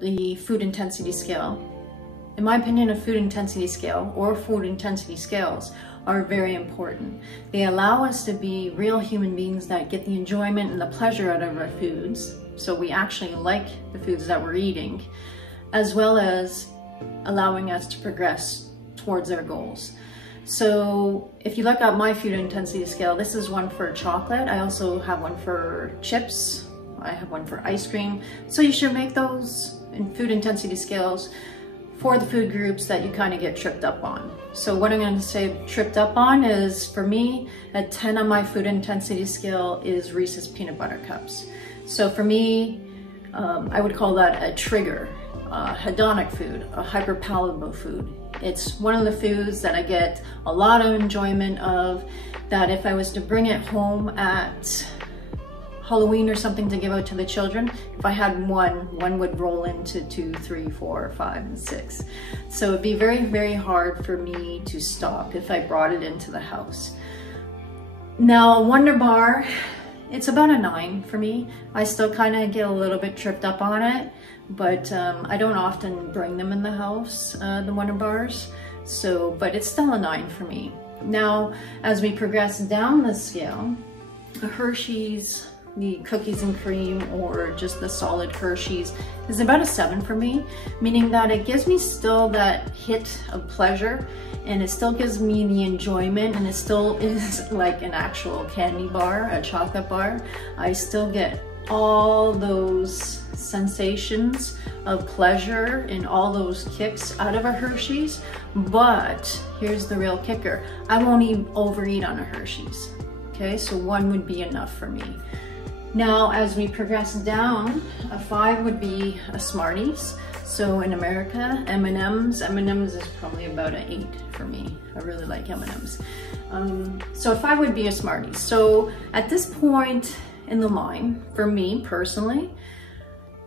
about the food intensity scale. In my opinion, a food intensity scale or food intensity scales are very important. They allow us to be real human beings that get the enjoyment and the pleasure out of our foods, so we actually like the foods that we're eating, as well as allowing us to progress towards our goals. So if you look at my food intensity scale, this is one for chocolate. I also have one for chips. I have one for ice cream. So you should make those in food intensity scales for the food groups that you kind of get tripped up on. So what I'm going to say tripped up on is, for me, a 10 on my food intensity scale is Reese's peanut butter cups. So for me, I would call that a trigger, a hedonic food, a hyperpalatable food. It's one of the foods that I get a lot of enjoyment of, that if I was to bring it home at Halloween or something to give out to the children, if I had one would roll into 2, 3, 4, 5, and 6. So it'd be very, very hard for me to stop if I brought it into the house. Now, a Wonder Bar, it's about a 9 for me. I still kind of get a little bit tripped up on it, but I don't often bring them in the house, the Wonder Bars. So, but it's still a 9 for me. Now, as we progress down the scale, a Hershey's, the cookies and cream, or just the solid Hershey's, is about a 7 for me, meaning that it gives me still that hit of pleasure, and it still gives me the enjoyment, and it still is like an actual candy bar, a chocolate bar. I still get all those sensations of pleasure and all those kicks out of a Hershey's, but here's the real kicker. I won't even overeat on a Hershey's. Okay, so 1 would be enough for me. Now, as we progress down, a 5 would be a Smarties. So in America, M&M's is probably about an 8 for me. I really like M&M's. So a 5 would be a Smarties. So at this point in the line, for me personally,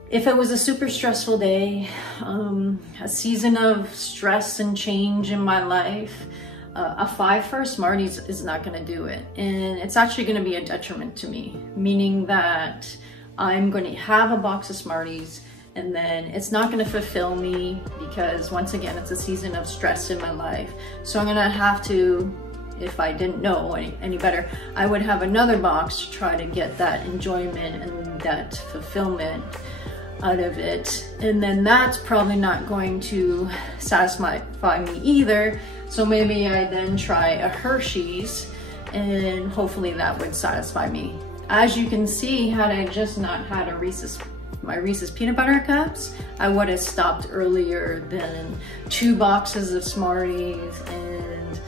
if it was a super stressful day, a season of stress and change in my life, a 5 for a Smarties is not going to do it. And it's actually going to be a detriment to me, meaning that I'm going to have a box of Smarties and then it's not going to fulfill me, because once again, it's a season of stress in my life. So I'm going to have to, if I didn't know any better, I would have another box to try to get that enjoyment and that fulfillment out of it. And then that's probably not going to satisfy me either. So maybe I then try a Hershey's, and hopefully that would satisfy me. As you can see, had I just not had my Reese's peanut butter cups, I would have stopped earlier than 2 boxes of Smarties and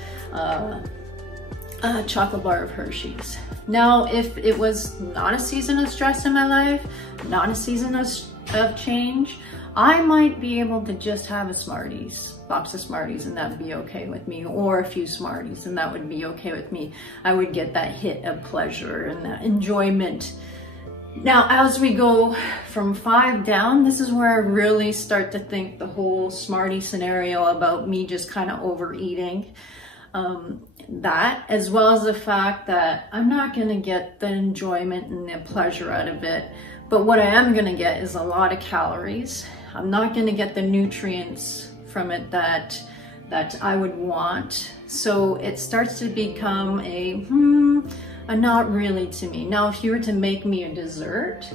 a chocolate bar of Hershey's. Now, if it was not a season of stress in my life, not a season of change, I might be able to just have a box of Smarties, and that would be okay with me, or a few Smarties, and that would be okay with me. I would get that hit of pleasure and that enjoyment. Now, as we go from 5 down, this is where I really start to think the whole Smartie scenario about me just kind of overeating. That, as well as the fact that I'm not going to get the enjoyment and the pleasure out of it, but what I am going to get is a lot of calories. I'm not going to get the nutrients from it that I would want. So it starts to become a not really to me. Now, if you were to make me a dessert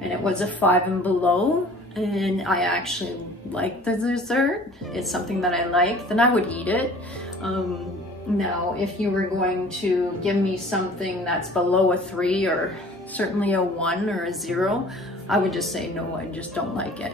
and it was a 5 and below, and I actually like the dessert, it's something that I like, then I would eat it. Now, if you were going to give me something that's below a 3, or certainly a 1 or a 0, I would just say no, I just don't like it.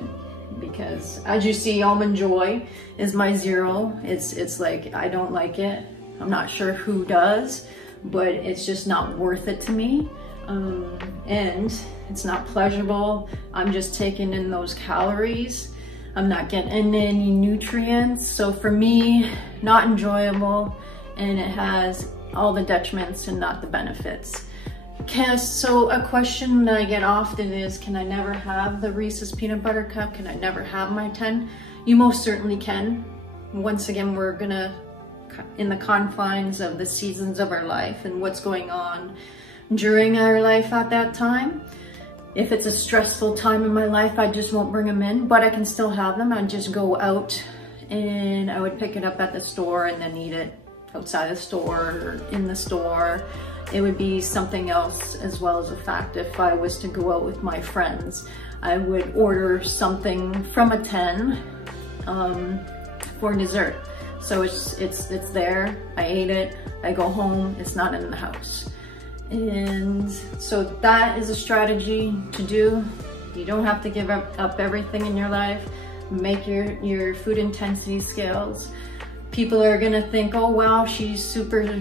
Because as you see, Almond Joy is my 0. It's like, I don't like it. I'm not sure who does, but it's just not worth it to me. And it's not pleasurable. I'm just taking in those calories. I'm not getting any nutrients. So for me, not enjoyable, and it has all the detriments and not the benefits. So a question that I get often is, can I never have the Reese's peanut butter cup? Can I never have my 10? You most certainly can. Once again, we're gonna, in the confines of the seasons of our life and what's going on during our life at that time. If it's a stressful time in my life, I just won't bring them in, but I can still have them. I'd just go out and I would pick it up at the store and then eat it outside the store or in the store. It would be something else as well as a fact. If I was to go out with my friends, I would order something from a 10 for dessert. So it's there, I ate it, I go home, it's not in the house. And so that is a strategy to do. You don't have to give up everything in your life. Make your food intensity scales. People are gonna think, oh wow, she's super,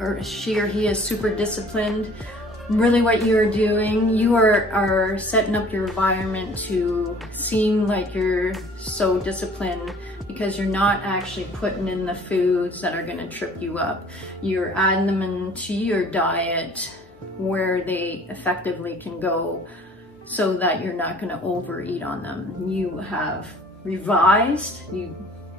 or she or he is super disciplined. Really what you're doing, you are setting up your environment to seem like you're so disciplined because you're not actually putting in the foods that are gonna trip you up. You're adding them into your diet where they effectively can go so that you're not gonna overeat on them. You have revised, you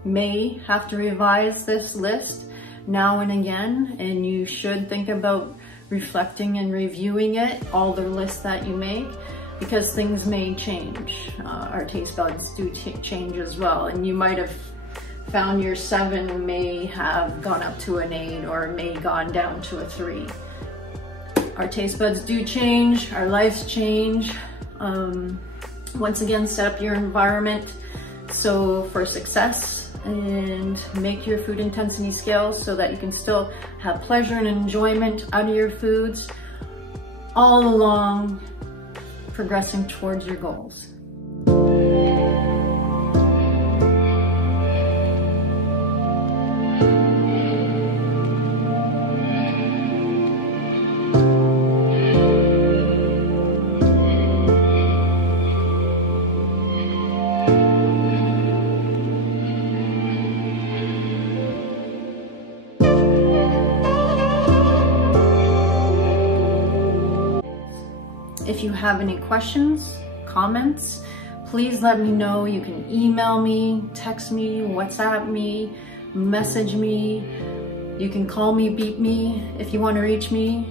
may have to revise this list now and again, and you should think about reflecting and reviewing it, all the lists that you make, because things may change. Our taste buds do change as well, and you might have found your 7 may have gone up to an 8 or may gone down to a 3. Our taste buds do change, our lives change. Once again, set up your environment so for success, and make your food intensity scales so that you can still have pleasure and enjoyment out of your foods all along progressing towards your goals. If you have any questions, comments, please let me know. You can email me, text me, WhatsApp me, message me. You can call me, beep me if you want to reach me.